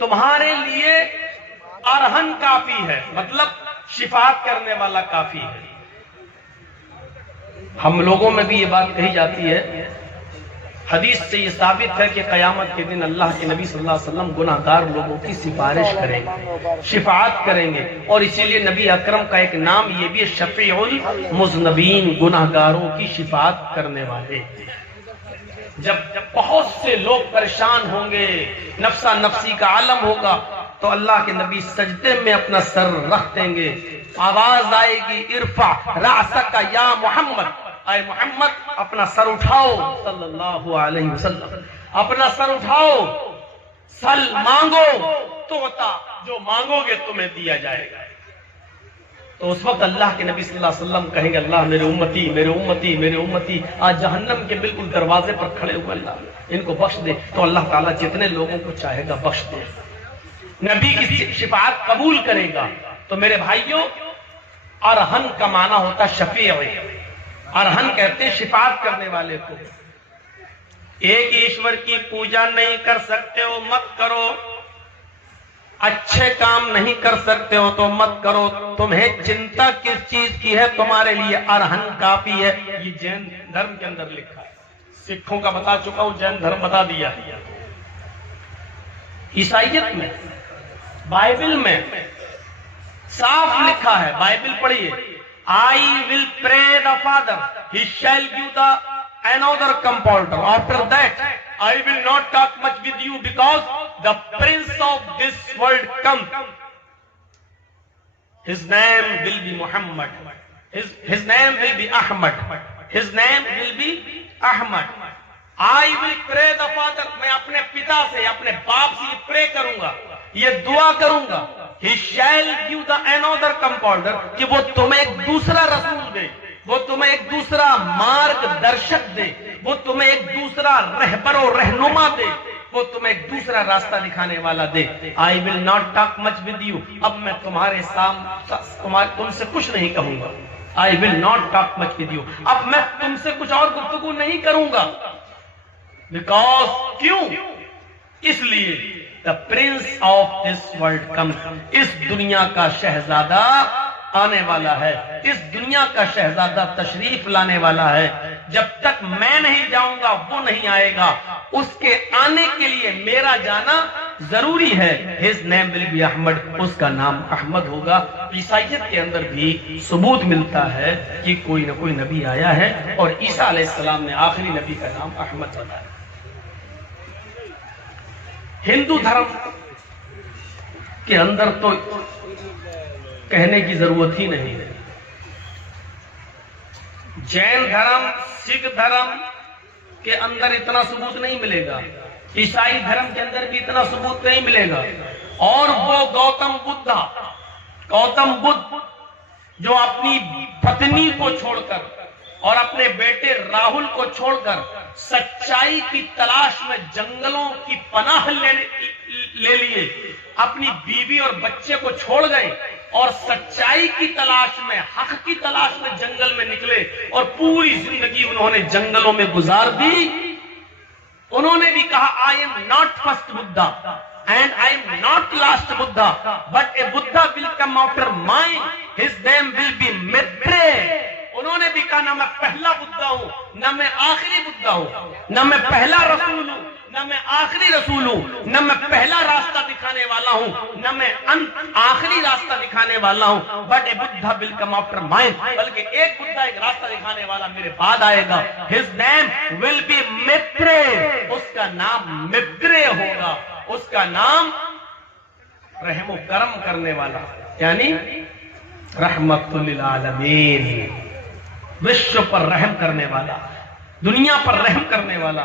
तुम्हारे लिए अरहन काफी है, मतलब शिफात करने वाला काफी है। हम लोगों में भी ये बात कही जाती है, हदीस से ये साबित है कि कयामत के दिन अल्लाह के नबी सल्लल्लाहु अलैहि वसल्लम गुनाहगार लोगों की सिफारिश करेंगे, शिफात करेंगे। और इसीलिए नबी अकरम का एक नाम ये भी शफीउल मुज़नबीन, गुनाहगारों की शिफात करने वाले। जब बहुत से लोग परेशान होंगे, नफ्सा नफ्सी का आलम होगा, तो अल्लाह के नबी सजदे में अपना सर रख देंगे, आवाज आएगी इरफा रासका या मोहम्मद, आए मोहम्मद अपना सर उठाओ, सल्लल्लाहु अलैहि वसल्लम अपना सर उठाओ, सल मांगो तो बता, जो मांगोगे तुम्हें दिया जाएगा। तो उस वक्त अल्लाह के नबी सल्लल्लाहु अलैहि वसल्लम कहेंगे, अल्लाह मेरे उम्मती मेरे उम्मती मेरे उम्मती आज जहन्नम के बिल्कुल दरवाजे पर खड़े हुए, अल्लाह इनको बख्श दे। तो अल्लाह ताला जितने लोगों को चाहेगा बख्श दे, नबी की शिफात कबूल करेगा। तो मेरे भाइयों, अरहन का माना होता शफी, अरहन कहते हैं शिफात करने वाले को। एक ईश्वर की पूजा नहीं कर सकते हो मत करो, अच्छे काम नहीं कर सकते हो तो मत करो, तुम्हें चिंता किस चीज की है, तुम्हारे लिए अरहन काफी है। ये जैन धर्म के अंदर लिखा है, सिखों का बता चुका हूं, जैन धर्म बता दिया। ईसाइयत में, बाइबल में साफ लिखा है, बाइबल पढ़िए, I will pray the Father, He shall give the another comforter. After that, I will not talk much with you because the prince of this world comes. His name will be Muhammad. His name will be Ahmad. His name will be Ahmad. I will pray the Father. मैं अपने पिता से, अपने बाप से ये pray करूंगा, ये दुआ करूंगा, He shall give the another comforter, कि वो तुम्हें एक दूसरा रसूल दे, वो तुम्हें एक दूसरा मार्गदर्शक दे, वो तुम्हें एक दूसरा रहबर और रहनुमा दे, वो तुम्हें एक दूसरा रास्ता दिखाने वाला दे। I will not talk much with you. अब मैं तुमसे कुछ नहीं कहूंगा। I will not talk much with you. अब मैं तुमसे कुछ और गुफ्तगू नहीं करूंगा। Because क्यों? इसलिए the Prince of this world कम, इस दुनिया का शहजादा आने वाला है, इस दुनिया का शहजादा तशरीफ लाने वाला है। जब तक मैं नहीं जाऊंगा वो नहीं आएगा, उसके आने के लिए मेरा जाना जरूरी है। His name will be Ahmad, उसका नाम अहमद होगा। ईसाइयत के अंदर भी सबूत मिलता है कि कोई ना कोई नबी आया है और ईसा अलैहिस्सलाम ने आखिरी नबी का नाम अहमद बताया। हिंदू धर्म के अंदर तो कहने की जरूरत ही नहीं है। जैन धर्म, सिख धर्म के अंदर इतना सबूत नहीं मिलेगा, ईसाई धर्म के अंदर भी इतना सबूत नहीं मिलेगा। और वो गौतम बुद्ध जो अपनी पत्नी को छोड़कर और अपने बेटे राहुल को छोड़कर सच्चाई की तलाश में जंगलों की पनाह ले लिए, अपनी बीवी और बच्चे को छोड़ गए और सच्चाई की तलाश में, हक की तलाश में जंगल में निकले और पूरी जिंदगी उन्होंने जंगलों में गुजार दी। उन्होंने भी कहा, I am not first Buddha and I am not last Buddha, but A Buddha will come after my, his name will B Maitreya. उन्होंने भी कहा, ना मैं पहला बुद्धा हूं, ना मैं आखिरी बुद्धा हूं, ना मैं पहला रसूल हूं, ना मैं आखिरी रसूल हूं, ना मैं पहला रास्ता दिखाने वाला हूं, ना मैं आखिरी रास्ता दिखाने वाला हूं, but A Buddha will come after my, बल्कि एक बुद्धा, एक रास्ता दिखाने वाला मेरे बाद आएगा। His name will B Maitreya, उसका नाम मैत्रेय होगा, उसका नाम रहमो करम करने वाला, यानी रहमतुल लिल आलमीन, विश्व पर रहम करने वाला, दुनिया पर रहम करने वाला,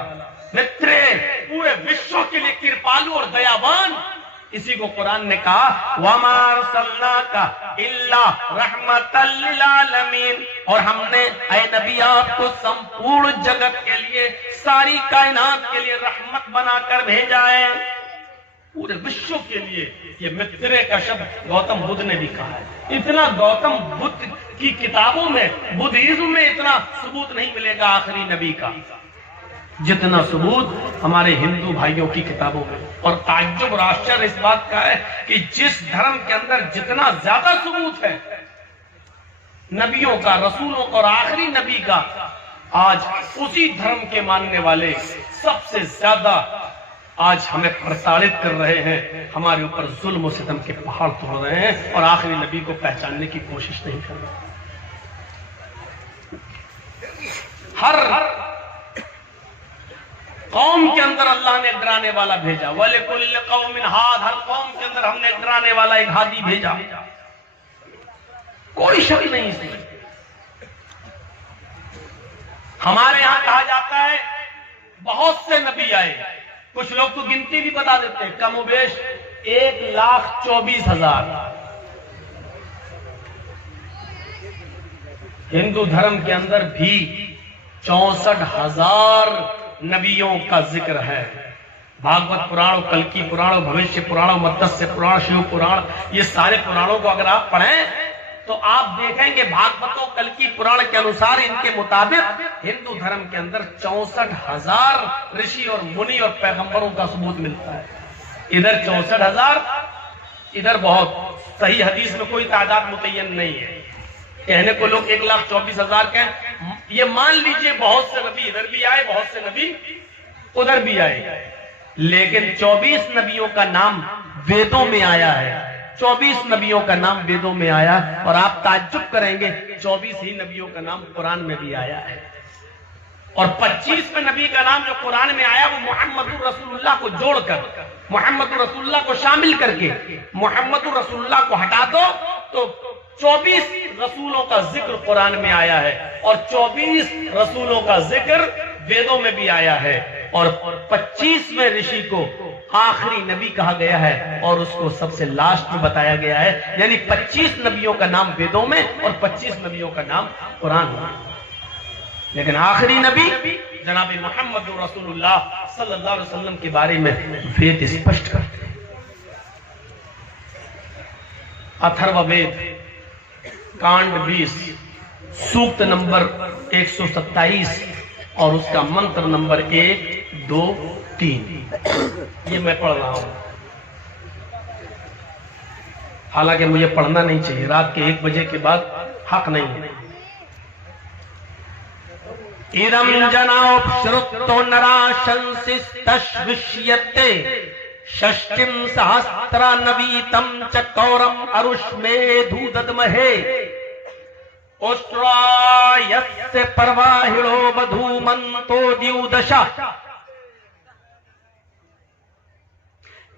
मैत्रेय, पूरे विश्व के लिए कृपालु और दयावान। इसी को कुरान ने कहा, वमा अरसलनाका इल्ला रहमतल लिल आलमीन, और हमने ऐ नबी आपको संपूर्ण जगत के लिए, सारी कायनात के लिए रहमत बनाकर भेजा है, पूरे विश्व के लिए। ये मैत्रेय का शब्द गौतम बुद्ध ने भी कहा है। इतना गौतम बुद्ध की किताबों में, बुद्धिज्म में इतना सबूत नहीं मिलेगा आखिरी नबी का। जितना सबूत हमारे हिंदू भाइयों की किताबों में। और ताज्जुब और आश्चर्य इस बात का है कि जिस धर्म के अंदर जितना ज्यादा सबूत है नबियों का, रसूलों का और आखिरी नबी का, आज उसी धर्म के मानने वाले सबसे ज्यादा आज हमें प्रताड़ित कर रहे हैं, हमारे ऊपर जुल्म और सितम के पहाड़ तोड़ रहे हैं और आखिरी नबी को पहचानने की कोशिश नहीं कर रहे। हर कौम के अंदर अल्लाह ने डराने वाला भेजा, वलिकुल्लि कौमिन हाद, हर कौम के अंदर हमने डराने वाला एक हादी भेजा, कोई शक नहीं इसमें। हमारे यहां कहा जाता है बहुत से नबी आए, कुछ लोग तो गिनती भी बता देते हैं, कमोबेश 1,24,000। हिंदू धर्म के अंदर भी 64,000 नबियों का जिक्र है। भागवत पुराण, कल्की पुराण, भविष्य पुराण, मत्स्य पुराण, शिव पुराण, ये सारे पुराणों को अगर आप पढ़ें तो आप देखेंगे भागवतों कल्की पुराण के अनुसार इनके मुताबिक हिंदू धर्म के अंदर 64,000 ऋषि और मुनि और पैगंबरों का सबूत मिलता है। इधर 64,000, इधर बहुत। सही हदीस में कोई तादाद मुतय्यन नहीं है। कहने को लोग 1,24,000 कहें, ये मान लीजिए बहुत से नबी इधर भी आए, बहुत से नबी उधर भी आए, लेकिन 24 नबियों का नाम वेदों में आया है। 24 नबियों का नाम वेदों में आया और आप ताज्जुब करेंगे 24 ही नबियों का नाम कुरान में भी आया है। और 25वें नबी का नाम जो कुरान में आया वो मोहम्मदुर रसूलुल्लाह को जोड़कर, मोहम्मदुर रसूलुल्लाह को शामिल करके, मोहम्मदुर रसूलुल्लाह को हटा दो तो 24 रसूलों का जिक्र कुरान में आया है और 24 रसूलों का जिक्र वेदों में भी आया है। और 25वें ऋषि को आखिरी नबी कहा गया है और उसको सबसे लास्ट में बताया गया है। यानी 25 नबियों का नाम वेदों में और 25 नबियों का नाम कुरान में। लेकिन आखिरी नबी जनाब मोहम्मद रसूलुल्लाह सल्लल्लाहु अलैहि वसल्लम के बारे में वेद स्पष्ट करते हैं। अथर्ववेद कांड 20 सूक्त नंबर 127 और उसका मंत्र नंबर 1, 2, 3 ये मैं पढ़ रहा हूं। हालांकि मुझे पढ़ना नहीं चाहिए, रात के 1 बजे के बाद हक नहीं है। इदं जनाश्रुतो नराशंसिस्तश्विष्यते षष्टिं सहस्रा नवीतं च कौरम अरुष्मेधु दद्महे उष्ट्रायस्य पर्वाहिणो बधूमन्तो द्युदशा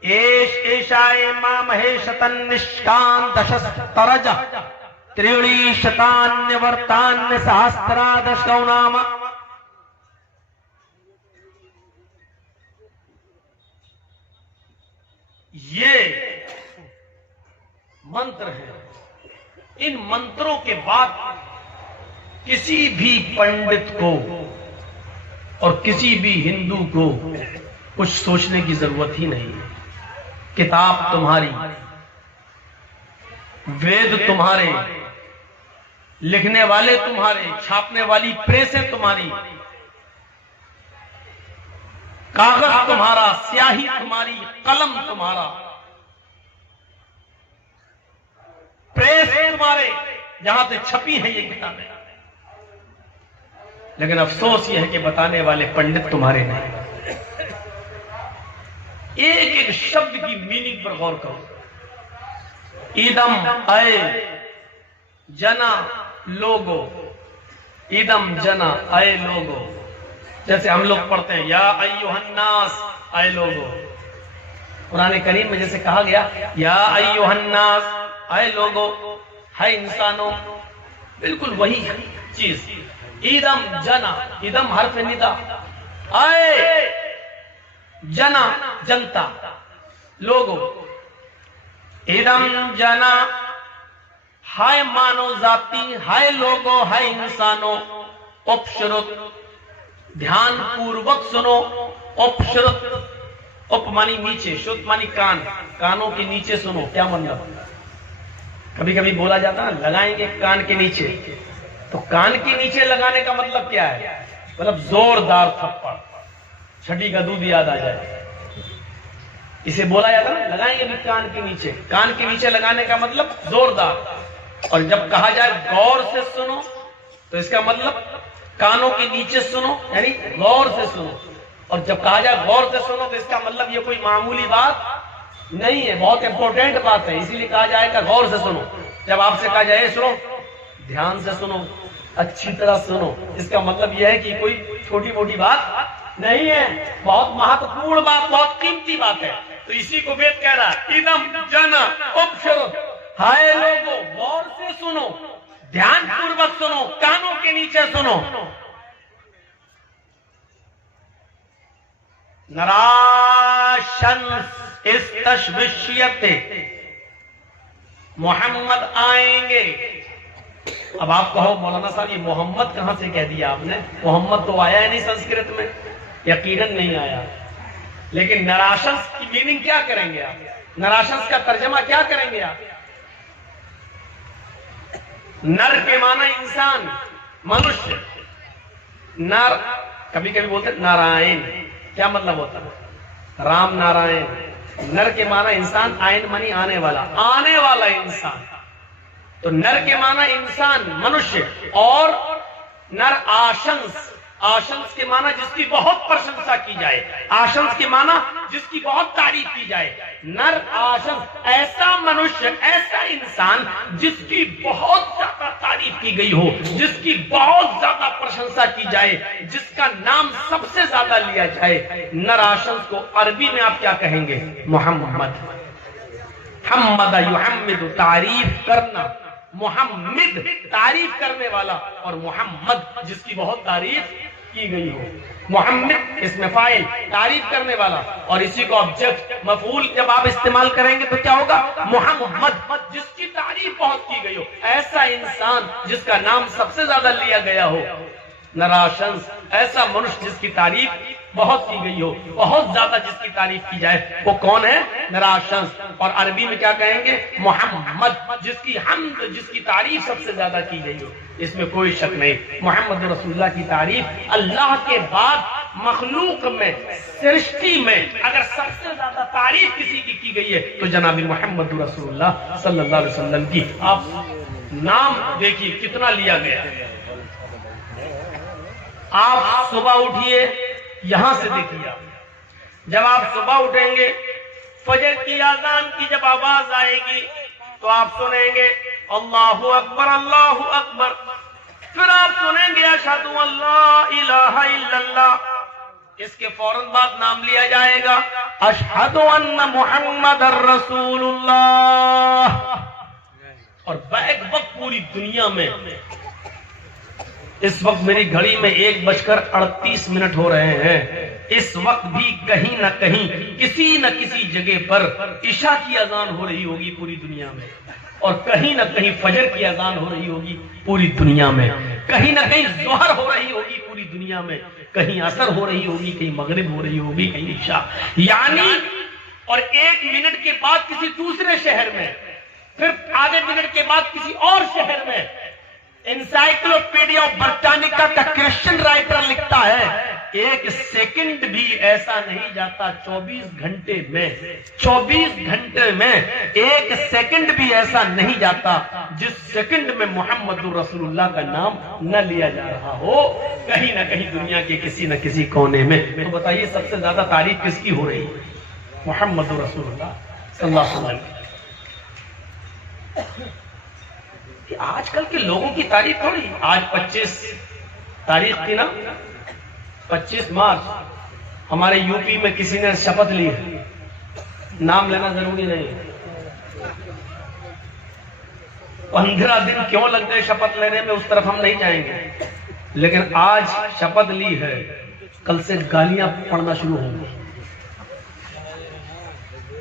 एषाये मामहे शतन्निष्कान् दशस्तरज त्रीणि शतान्यवर्तान्य सहस्रादशौ नाम। ये मंत्र है। इन मंत्रों के बाद किसी भी पंडित को और किसी भी हिंदू को कुछ सोचने की जरूरत ही नहीं है। किताब तुम्हारी, वेद तुम्हारे, लिखने वाले तुम्हारे, छापने वाली प्रेसें तुम्हारी, कागज तुम्हारा, स्याही तुम्हारी, कलम तुम्हारा, प्रेस तुम्हारे, जहां से छपी है ये किताबें। लेकिन अफसोस यह है कि बताने वाले पंडित तुम्हारे नहीं। एक एक शब्द की मीनिंग पर गौर करो। इदम अय जना लोगो, इदम जना अय लोगो, जैसे हम लोग पढ़ते हैं या अय्युहन्नास अय लोगो। कुरान करीम में जैसे कहा गया या अय्युहन्नास अय लोगो, है इंसानों, बिल्कुल वही चीज। इदम जना, इदम हर्फ निदा, अय जना जनता, लोगो, इदम जना हाय मानव जाति, हाय लोगो, हाय इंसानों, उपश्रुत ध्यान पूर्वक सुनो। उपश्रुत, उप मानी नीचे, श्रुत मानी कान, कानों के नीचे सुनो। क्या मतलब? कभी कभी बोला जाता है लगाएंगे कान के नीचे, तो कान के नीचे लगाने का मतलब क्या है? मतलब जोरदार थप्पड़। छठी का दूध याद आ जाए। इसे बोला जाता है लगाएंगे भी कान के नीचे। कान के नीचे लगाने का मतलब जोरदार। और जब कहा जाए गौर से सुनो तो इसका मतलब कानों के नीचे सुनो, यानी गौर से सुनो। और जब कहा जाए गौर से सुनो तो इसका मतलब ये कोई मामूली बात नहीं है, बहुत इंपॉर्टेंट बात है, इसीलिए कहा जाएगा गौर से सुनो। जब आपसे कहा जाए सुनो, ध्यान से सुनो, अच्छी तरह सुनो, इसका मतलब यह है कि कोई छोटी मोटी बात नहीं है, बहुत महत्वपूर्ण बात, बहुत कीमती बात है। तो इसी को वेद कह रहा है इदम जन उपशरो, हाय लोगों गौर से सुनो, ध्यान पूर्वक सुनो, कानों के नीचे सुनो। नराशंस इस तशविष्यते, मोहम्मद आएंगे। अब आप कहो मौलाना साहब ये मोहम्मद कहां से कह दिया आपने? मोहम्मद तो आया है नहीं संस्कृत में, यकीनन नहीं आया। लेकिन नराशंस की मीनिंग क्या करेंगे आप? नराशंस का तर्जमा क्या करेंगे आप? नर के माना इंसान, मनुष्य। नर कभी कभी बोलते नारायण, क्या मतलब होता है? राम नारायण। नर के माना इंसान, आयन मानी आने वाला, आने वाला इंसान। तो नर के माना इंसान, मनुष्य। और नर आशंस, आशंस के माना जिसकी बहुत प्रशंसा की जाए, आशंस के माना जिसकी बहुत तारीफ की जाए। नर आशंस, ऐसा मनुष्य, ऐसा इंसान जिसकी बहुत ज्यादा तारीफ की गई हो, जिसकी बहुत ज्यादा प्रशंसा की जाए, जिसका नाम सबसे ज्यादा लिया जाए। नर आशंस को अरबी में आप क्या कहेंगे? मोहम्मद। हम्मद युहम्मिदु, तारीफ करना। मोहम्मद तारीफ करने वाला, और मोहम्मद जिसकी बहुत तारीफ की गई हो। मोहम्मद इसमें फाइल, तारीफ करने वाला, और इसी को ऑब्जेक्ट मफूल जब आप इस्तेमाल करेंगे तो क्या होगा? मोहम्मद जिसकी तारीफ बहुत की गई हो, ऐसा इंसान जिसका नाम सबसे ज्यादा लिया गया हो। नराशंस, ऐसा मनुष्य जिसकी तारीफ बहुत की गई हो, बहुत ज्यादा जिसकी तारीफ की जाए, वो कौन है? नराशंस। और अरबी में क्या कहेंगे? मोहम्मद, जिसकी हमद, जिसकी तारीफ सबसे ज्यादा की गई हो। इसमें कोई शक नहीं, मोहम्मद रसूलुल्लाह की तारीफ अल्लाह के बाद मखलूक में, सृष्टि में अगर सबसे ज्यादा तारीफ किसी की गई है तो जनाबी मोहम्मद रसूलुल्लाह सल्लल्लाहु अलैहि वसल्लम की। आप नाम देखिए कितना लिया गया। आप सुबह उठिए, यहां से देखिए, जब आप सुबह उठेंगे, फजर की आजान की जब आवाज आएगी तो आप सुनेंगे अल्लाहु अकबर, अल्लाहु अकबर। फिर आप सुनेंगे अशहदु अल्ला इलाहा इल्लल्लाह। इसके फौरन बाद नाम लिया जाएगा अशहदु अन्ना मुहम्मदर रसूलुल्लाह। और बैक वक्त पूरी दुनिया में इस वक्त मेरी घड़ी में 1:38 हो रहे हैं। इस वक्त भी कहीं न कहीं, किसी न किसी जगह पर इशा की अजान हो रही होगी पूरी दुनिया में, और कहीं न कहीं फजर की अजान हो रही होगी पूरी दुनिया में, कहीं न कहीं ज़ोहर हो रही होगी पूरी दुनिया में, कहीं असर हो रही होगी, कहीं मगरिब हो रही होगी, कहीं इशा। यानी और 1 मिनट के बाद किसी दूसरे शहर में, फिर आधे मिनट के बाद किसी और शहर में। एनसाइक्लोपीडिया ऑफ ब्रिटानिका का क्वेश्चन राइटर लिखता है 1 सेकंड भी ऐसा नहीं जाता 24 घंटे में, 24 घंटे में 1 सेकंड भी ऐसा नहीं जाता जिस सेकंड में मोहम्मद रसूलुल्लाह का नाम न लिया जा रहा हो, कहीं ना कहीं दुनिया के किसी न किसी कोने में। तो बताइए सबसे ज्यादा तारीफ किसकी हो रही है? मोहम्मद रसूलुल्लाह सल्लल्लाहु अलैहि वसल्लम। आजकल के लोगों की तारीफ थोड़ी। आज 25 तारीख थी ना, 25 मार्च, हमारे यूपी में किसी ने शपथ ली है। नाम लेना जरूरी नहीं, 15 दिन क्यों लग गए शपथ लेने में, उस तरफ हम नहीं जाएंगे। लेकिन आज शपथ ली है, कल से गालियां पड़ना शुरू होंगी,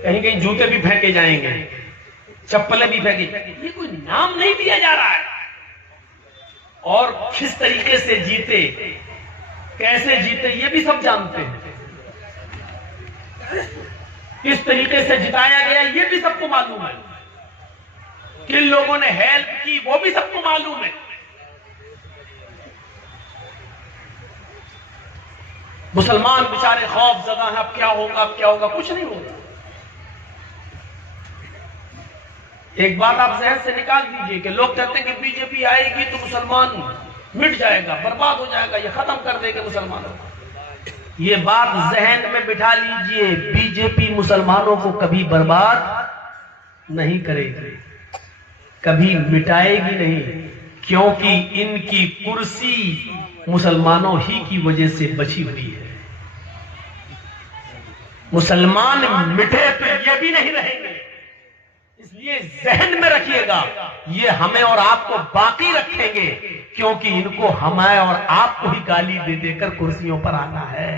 कहीं कहीं जूते भी फेंके जाएंगे, चप्पलें भी फेंकी। ये कोई नाम नहीं दिया जा रहा है। और किस तरीके से जीते, कैसे जीते, ये भी सब जानते हैं। किस तरीके से जिताया गया ये भी सबको मालूम है। किन लोगों ने हेल्प की वो भी सबको मालूम है। मुसलमान बेचारे खौफ ज़दा हैं, अब क्या होगा, अब क्या होगा। कुछ नहीं होगा। एक बात आप जहन से निकाल दीजिए कि लोग कहते हैं कि बीजेपी आएगी तो मुसलमान मिट जाएगा, बर्बाद हो जाएगा, ये खत्म कर देगा मुसलमानों को। ये बात जहन में बिठा लीजिए, बीजेपी मुसलमानों को कभी बर्बाद नहीं करेगी, कभी मिटाएगी नहीं, क्योंकि इनकी कुर्सी मुसलमानों ही की वजह से बची हुई है। मुसलमान मिटे तो ये भी नहीं रहेंगे, इसलिए जहन में रखिएगा, ये हमें और आपको बाकी रखेंगे, क्योंकि इनको हमें और आपको ही गाली दे देकर कुर्सियों पर आना है।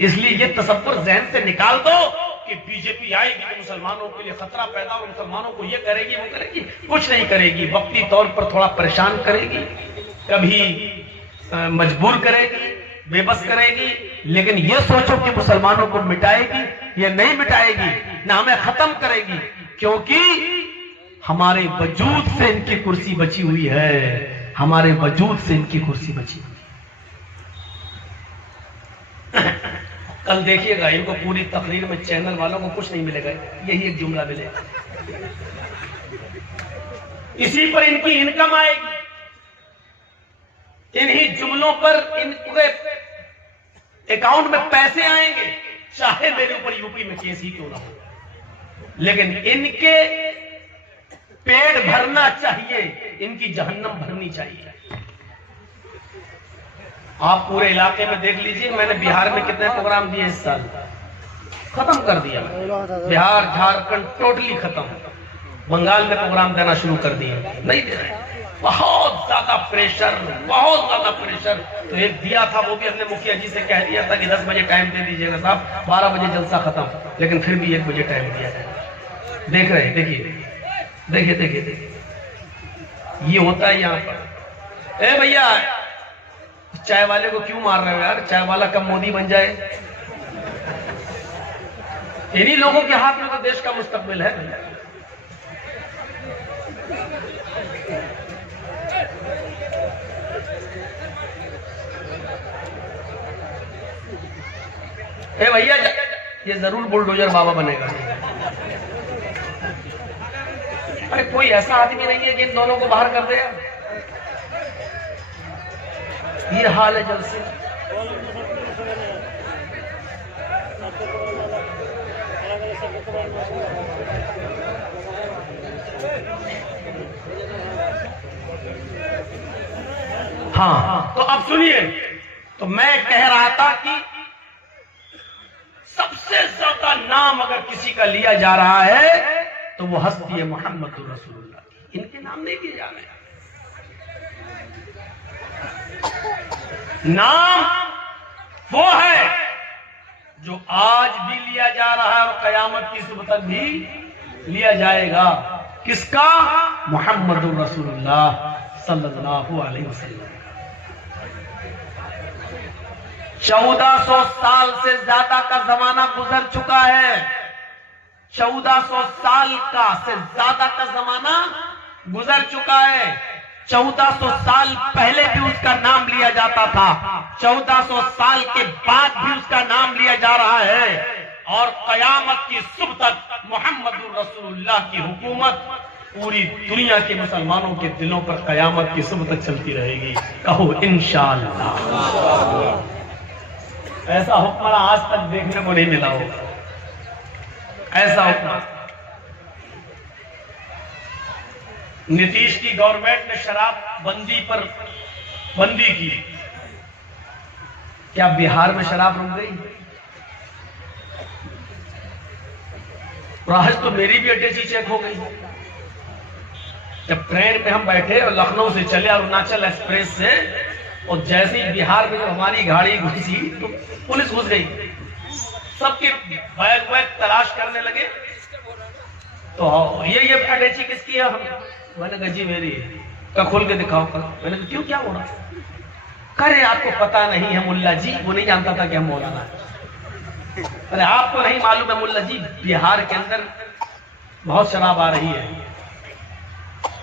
इसलिए ये तसव्वुर जहन से निकाल दो कि बीजेपी आएगी तो मुसलमानों के लिए खतरा पैदा हो, मुसलमानों को ये करेगी, वो करेगी। कुछ नहीं करेगी, वक्ती तौर पर थोड़ा परेशान करेगी, कभी मजबूर करेगी, बेबस करेगी, लेकिन ये सोचो कि मुसलमानों को मिटाएगी, ये नहीं मिटाएगी, ना हमें खत्म करेगी, क्योंकि हमारे वजूद से इनकी कुर्सी बची हुई है, हमारे वजूद से इनकी कुर्सी बची हुई है। कल देखिएगा, इनको पूरी तकरीर में चैनल वालों को कुछ नहीं मिलेगा, यही एक जुमला मिलेगा, इसी पर इनकी इनकम आएगी, इन्हीं जुमलों पर इनके अकाउंट में पैसे आएंगे, चाहे मेरे ऊपर यूपी में केस ही क्यों ना हो, लेकिन इनके पेट भरना चाहिए, इनकी जहन्नम भरनी चाहिए। आप पूरे इलाके में देख लीजिए, मैंने बिहार में कितने प्रोग्राम दिए इस साल, खत्म कर दिया। बिहार झारखंड टोटली खत्म, बंगाल में प्रोग्राम देना शुरू कर दिए, नहीं दे रहे, बहुत ज्यादा प्रेशर, बहुत ज्यादा प्रेशर। तो एक दिया था, वो भी हमने मुखिया जी से कह दिया था कि 10 बजे टाइम दे दीजिएगा साहब, 12 बजे जलसा खत्म, लेकिन फिर भी 1 बजे टाइम दिया है। देख रहे हैं, देखिए देखिए देखिए, ये होता है यहाँ पर। ए भैया, चाय वाले को क्यों मार रहे हो यार, चाय वाला कब मोदी बन जाए। इन्हीं लोगों के हाथ में तो देश का मुस्तकबिल है। ए भैया, ये जरूर बुलडोजर बाबा बनेगा। अरे कोई ऐसा आदमी नहीं है कि इन दोनों को बाहर कर दे। ये हाल है जब से। हाँ, तो अब सुनिए, तो मैं कह रहा था कि सबसे ज्यादा नाम अगर किसी का लिया जा रहा है तो वो हस्ती है मोहम्मद रसूलुल्लाह। इनके नाम नहीं लिए जा रहे हैं। नाम वो है जो आज भी लिया जा रहा है और कयामत की सुबह तक भी लिया जाएगा। किसका? मोहम्मद रसूलुल्लाह सल्लल्लाहु अलैहि वसल्लम। 1400 साल से ज्यादा का जमाना गुजर चुका है। 1400 साल का से ज्यादा का जमाना गुजर चुका है। 1400 साल पहले भी उसका नाम लिया जाता था, 1400 साल के बाद भी उसका नाम लिया जा रहा है, और कयामत की सुबह तक मोहम्मद रसूलुल्लाह की हुकूमत पूरी दुनिया के मुसलमानों के दिलों पर कयामत की सुबह तक चलती रहेगी। कहो इंशाअल्लाह। ऐसा हुक्मरान आज तक देखने को नहीं मिला होगा, ऐसा हुक्मरान। नीतीश की गवर्नमेंट ने शराब बंदी पर बंदी की, क्या बिहार में शराब रुक गई? आज तो मेरी भी अटैची चेक हो गई। जब ट्रेन पे हम बैठे और लखनऊ से चले अरुणाचल एक्सप्रेस से, और जैसे ही बिहार में जब हमारी गाड़ी घुसी तो पुलिस घुस गई, सबके बैग वैग तलाश करने लगे। तो ये अटैची किसकी है? मैंने कहा जी मेरी है। क्या खोल के दिखाओ। मैंने कहा क्यों, क्या हो रहा? अरे आपको पता नहीं है मुल्ला जी, वो नहीं जानता था कि हम मौलाना है। अरे आपको नहीं मालूम है मुल्ला जी, बिहार के अंदर बहुत शराब आ रही है।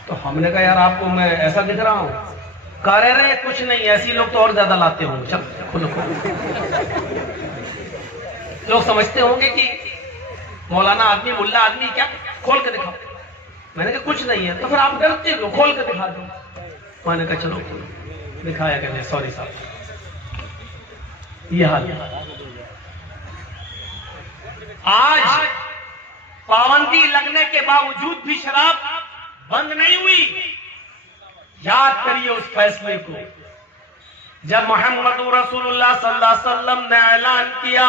तो हमने कहा यार आपको मैं ऐसा दिख रहा हूं? कह रहे कुछ नहीं, ऐसी लोग तो और ज्यादा लाते होंगे। चल खोलो खोलो। लोग समझते होंगे कि मौलाना आदमी, मुल्ला आदमी, क्या खोल के दिखाओ। मैंने कहा कुछ नहीं है। तो फिर आप डरते हो, खोल के दिखा दो। मैंने कहा चलो दिखाया कहने, सॉरी साहब, ये हाल है। आज पाबंदी लगने के बावजूद भी शराब बंद नहीं हुई। याद करिए उस फैसले को जब मोहम्मद रसूलुल्लाह सल्लल्लाहु अलैहि वसल्लम ने ऐलान किया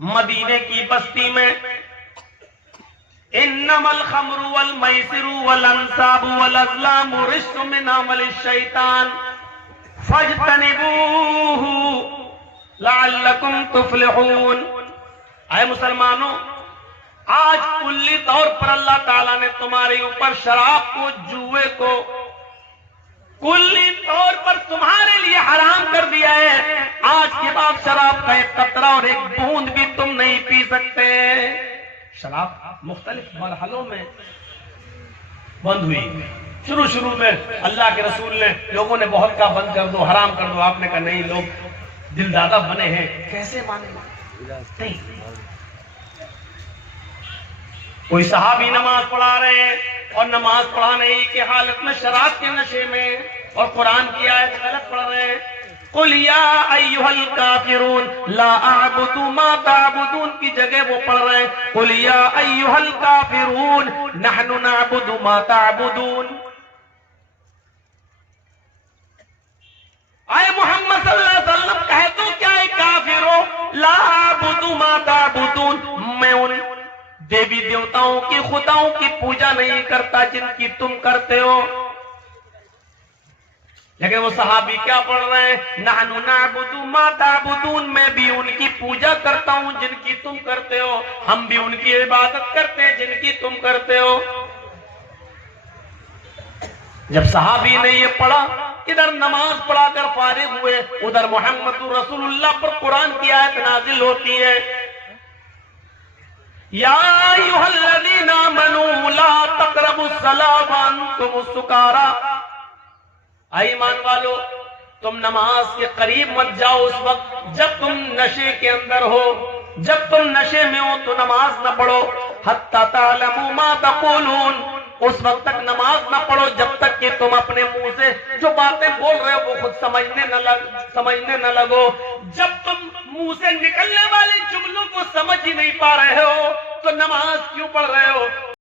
मदीने की बस्ती में, इन्नमल खमरु वल मैसिरु वल अंसाबु वल अज़लामु रिज्सुम मिन अमलि शैतान फज्तनिबूहु लअल्लकुम तुफ्लिहून। आए मुसलमानों, आज कुल्ली तौर पर अल्लाह ताला ने तुम्हारे ऊपर शराब को, जुए को कुल्ली तौर पर तुम्हारे लिए हराम कर दिया है। आज के बाद शराब का एक कतरा और एक बूंद भी तुम नहीं पी सकते। शराब मुख्तलिफ मरहलों में बंद हुई। शुरू में अल्लाह के रसूल ने, लोगों ने बहुत कहा बंद कर दो, हराम कर दो। आपने कहा नहीं, लोग दिलदादा बने हैं, कैसे माने? नहीं। कोई सहाबी नमाज पढ़ा रहे हैं और नमाज पढ़ाने की हालत में शराब के नशे में और कुरान की आयत गलत पढ़ रहे हैं। कुल या अय्युहल काफिरून ला अअबुदु मा तअबुदून की जगह वो पढ़ रहे हैं कुल या अय्युहल काफिरून नहनु नअबुदु मा तअबुदून। आए मोहम्मद सल्लल्लाहु अलैहि वसल्लम कह दो क्या है काफिरों, ला अअबुदु मा तअबुदून, मैं उन देवी देवताओं की, खुदाओं की पूजा नहीं करता जिनकी तुम करते हो। लेकिन वो सहाबी क्या पढ़ रहे हैं, नहनु नअबुदु मा तअबुदून, मैं भी उनकी पूजा करता हूं जिनकी तुम करते हो, हम भी उनकी इबादत करते हैं जिनकी तुम करते हो। जब सहाबी ने ये पढ़ा, इधर नमाज पढ़ाकर फारिग हुए, उधर मोहम्मद रसूलुल्लाह पर कुरान की आयत नाजिल होती है, या अय्युहल्लज़ीना आमनू ला तक़रबुस्सलाह व अंतुम सुकारा। ईमान वालो, तुम नमाज के करीब मत जाओ उस वक्त जब तुम नशे के अंदर हो। जब तुम नशे में हो तो नमाज न पढ़ो। हत्ता तालमू मा तक़ूलून, उस वक्त तक नमाज न पढ़ो जब तक कि तुम अपने मुंह से जो बातें बोल रहे हो वो खुद समझने न लगो। जब तुम मुंह से निकलने वाले जुमलों को समझ ही नहीं पा रहे हो तो नमाज क्यों पढ़ रहे हो?